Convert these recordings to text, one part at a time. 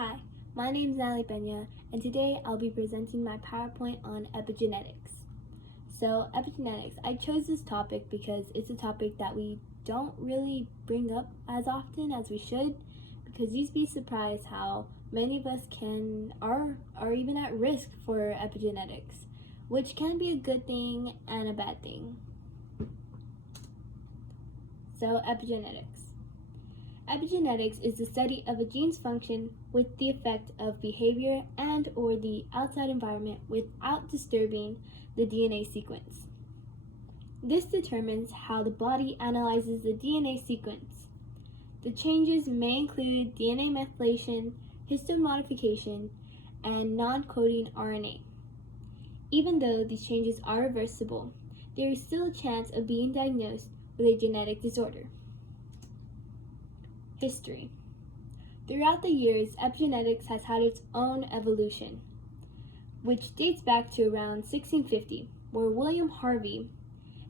Hi, my name is Natalie Peña, and today I'll be presenting my PowerPoint on epigenetics. So, epigenetics, I chose this topic because it's a topic that we don't really bring up as often as we should, because you'd be surprised how many of us are even at risk for epigenetics, which can be a good thing and a bad thing. So, epigenetics. Epigenetics is the study of a gene's function with the effect of behavior and or the outside environment without disturbing the DNA sequence. This determines how the body analyzes the DNA sequence. The changes may include DNA methylation, histone modification, and non-coding RNA. Even though these changes are reversible, there is still a chance of being diagnosed with a genetic disorder. History. Throughout the years, epigenetics has had its own evolution, which dates back to around 1650, where William Harvey,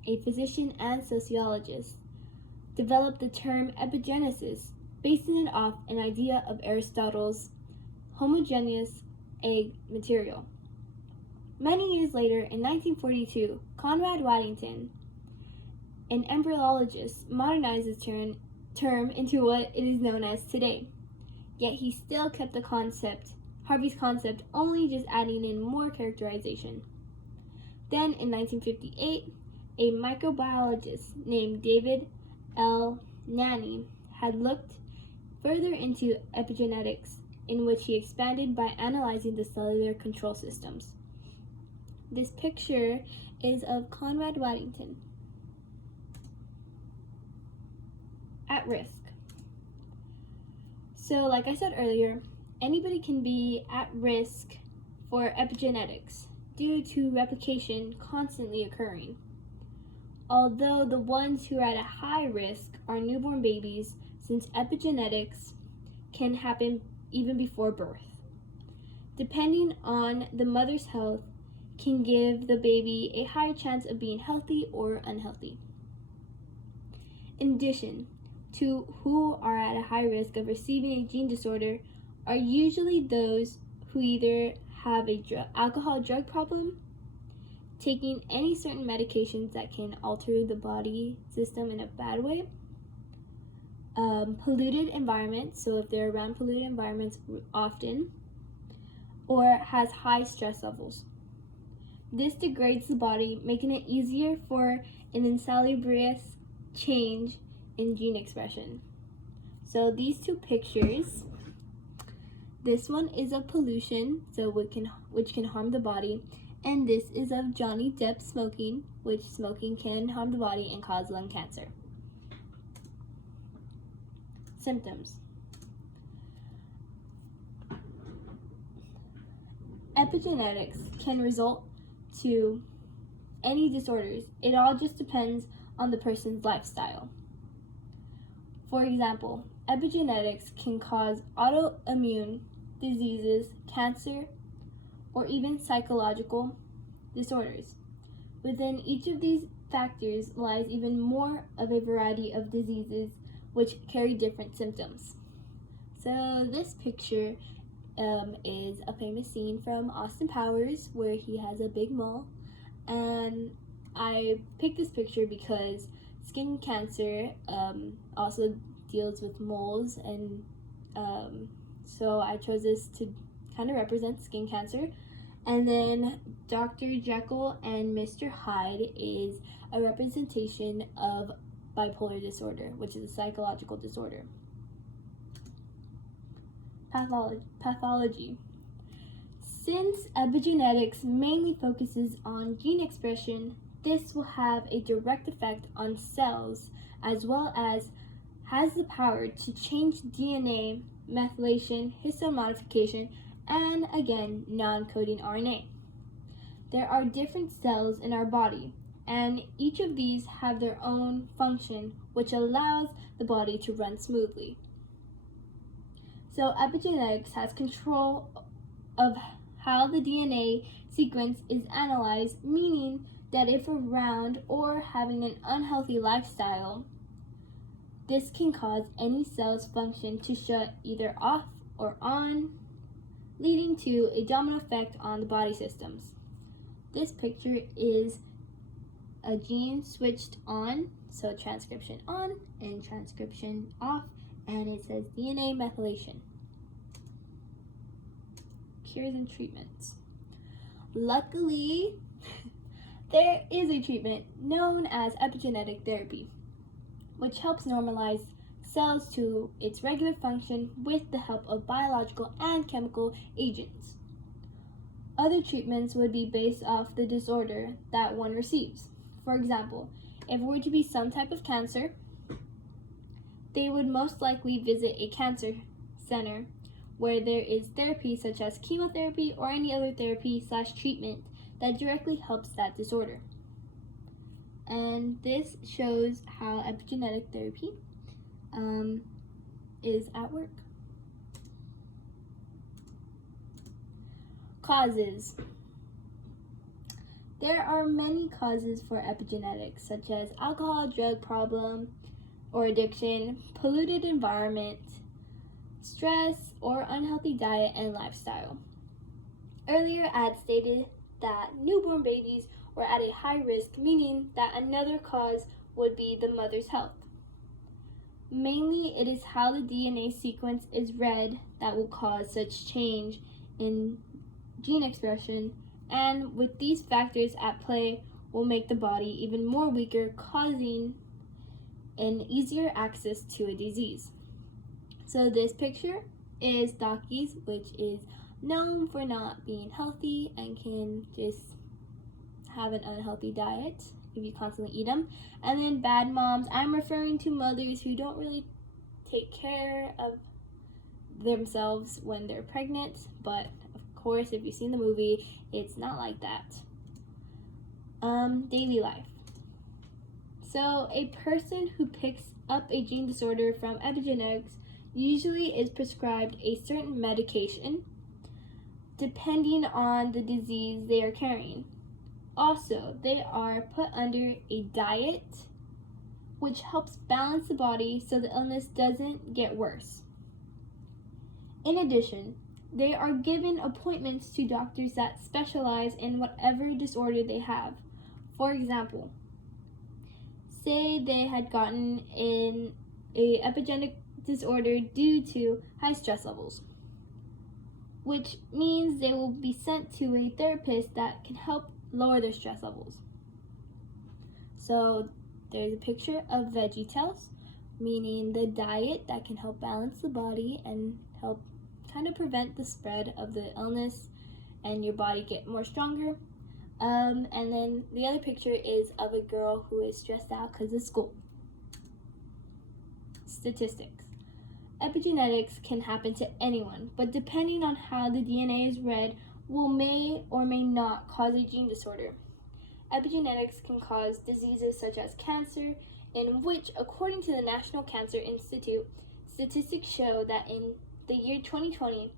a physician and sociologist, developed the term epigenesis, basing it off an idea of Aristotle's homogeneous egg material. Many years later, in 1942, Conrad Waddington, an embryologist, modernized this term into what it is known as today. Yet he still kept Harvey's concept, only just adding in more characterization. Then in 1958, a microbiologist named David L. Nanny had looked further into epigenetics, in which he expanded by analyzing the cellular control systems. This picture is of Conrad Waddington. At risk. So, like I said earlier, anybody can be at risk for epigenetics due to replication constantly occurring. Although the ones who are at a high risk are newborn babies, since epigenetics can happen even before birth. Depending on the mother's health, can give the baby a higher chance of being healthy or unhealthy. In addition, to who are at a high risk of receiving a gene disorder are usually those who either have a alcohol drug problem, taking any certain medications that can alter the body system in a bad way, polluted environments, so if they're around polluted environments often, or has high stress levels. This degrades the body, making it easier for an insalubrious change in gene expression. So these two pictures, this one is of pollution, so which can harm the body, and this is of Johnny Depp smoking, which smoking can harm the body and cause lung cancer. Symptoms. Epigenetics can result to any disorders. It all just depends on the person's lifestyle. For example, epigenetics can cause autoimmune diseases, cancer, or even psychological disorders. Within each of these factors lies even more of a variety of diseases which carry different symptoms. So this picture is a famous scene from Austin Powers where he has a big mole, and I picked this picture because skin cancer also deals with moles, and so I chose this to kind of represent skin cancer. And then Dr. Jekyll and Mr. Hyde is a representation of bipolar disorder, which is a psychological disorder. Pathology. Since epigenetics mainly focuses on gene expression, this will have a direct effect on cells, as well as has the power to change DNA, methylation, histone modification, and again, non-coding RNA. There are different cells in our body, and each of these have their own function, which allows the body to run smoothly. So epigenetics has control of how the DNA sequence is analyzed, meaning that if around or having an unhealthy lifestyle, this can cause any cell's function to shut either off or on, leading to a domino effect on the body systems. This picture is a gene switched on, so transcription on and transcription off, and it says DNA methylation. Cures and treatments. Luckily, there is a treatment known as epigenetic therapy, which helps normalize cells to its regular function with the help of biological and chemical agents. Other treatments would be based off the disorder that one receives. For example, if it were to be some type of cancer, they would most likely visit a cancer center where there is therapy such as chemotherapy or any other therapy/treatment that directly helps that disorder. And this shows how epigenetic therapy is at work. Causes. There are many causes for epigenetics, such as alcohol, drug problem or addiction, polluted environment, stress, or unhealthy diet and lifestyle. Earlier, I had stated that newborn babies were at a high risk, meaning that another cause would be the mother's health. Mainly, it is how the DNA sequence is read that will cause such change in gene expression, and with these factors at play will make the body even more weaker, causing an easier access to a disease. So this picture is Dockies, which is known for not being healthy and can just have an unhealthy diet if you constantly eat them. And then bad moms, I'm referring to mothers who don't really take care of themselves when they're pregnant, but of course, if you've seen the movie, it's not like that. Daily life. So a person who picks up a gene disorder from epigenetics usually is prescribed a certain medication depending on the disease they are carrying. Also, they are put under a diet which helps balance the body so the illness doesn't get worse. In addition, they are given appointments to doctors that specialize in whatever disorder they have. For example, say they had gotten an epigenetic disorder due to high stress levels, which means they will be sent to a therapist that can help lower their stress levels. So there's a picture of VeggieTales, meaning the diet that can help balance the body and help kind of prevent the spread of the illness and your body get more stronger. And then the other picture is of a girl who is stressed out because of school. Statistics. Epigenetics can happen to anyone, but depending on how the DNA is read, may or may not cause a gene disorder. Epigenetics can cause diseases such as cancer, in which, according to the National Cancer Institute, statistics show that in the year 2020,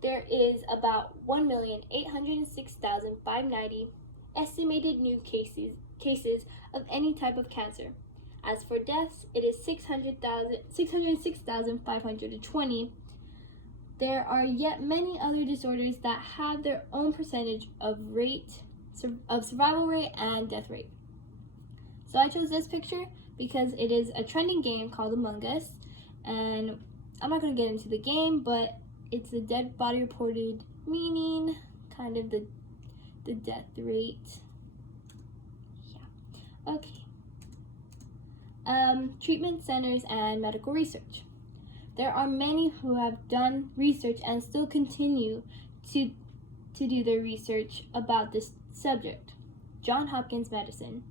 there is about 1,806,590 estimated new cases of any type of cancer. As for deaths, it is 606,520. There are yet many other disorders that have their own percentage of survival rate and death rate. So I chose this picture because it is a trending game called Among Us, and I'm not going to get into the game, but it's a dead body reported, meaning kind of the death rate. Yeah. Okay. Treatment centers and medical research. There are many who have done research and still continue to do their research about this subject. Johns Hopkins Medicine,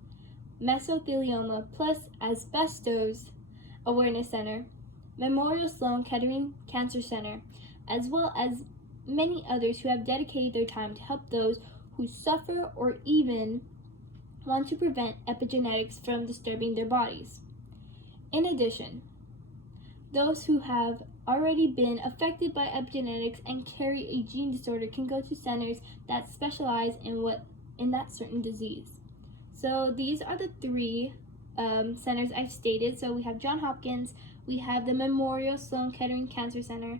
Mesothelioma plus Asbestos Awareness Center, Memorial Sloan Kettering Cancer Center, as well as many others who have dedicated their time to help those who suffer or even want to prevent epigenetics from disturbing their bodies. In addition, those who have already been affected by epigenetics and carry a gene disorder can go to centers that specialize in that certain disease. So these are the three centers I've stated. So we have Johns Hopkins, we have the Memorial Sloan Kettering Cancer Center,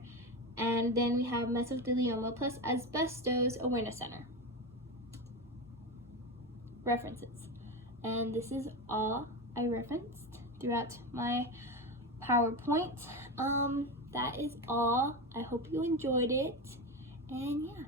And then we have mesothelioma plus asbestos awareness center. References. And this is all I referenced throughout my PowerPoint. That is all. I hope you enjoyed it. And yeah.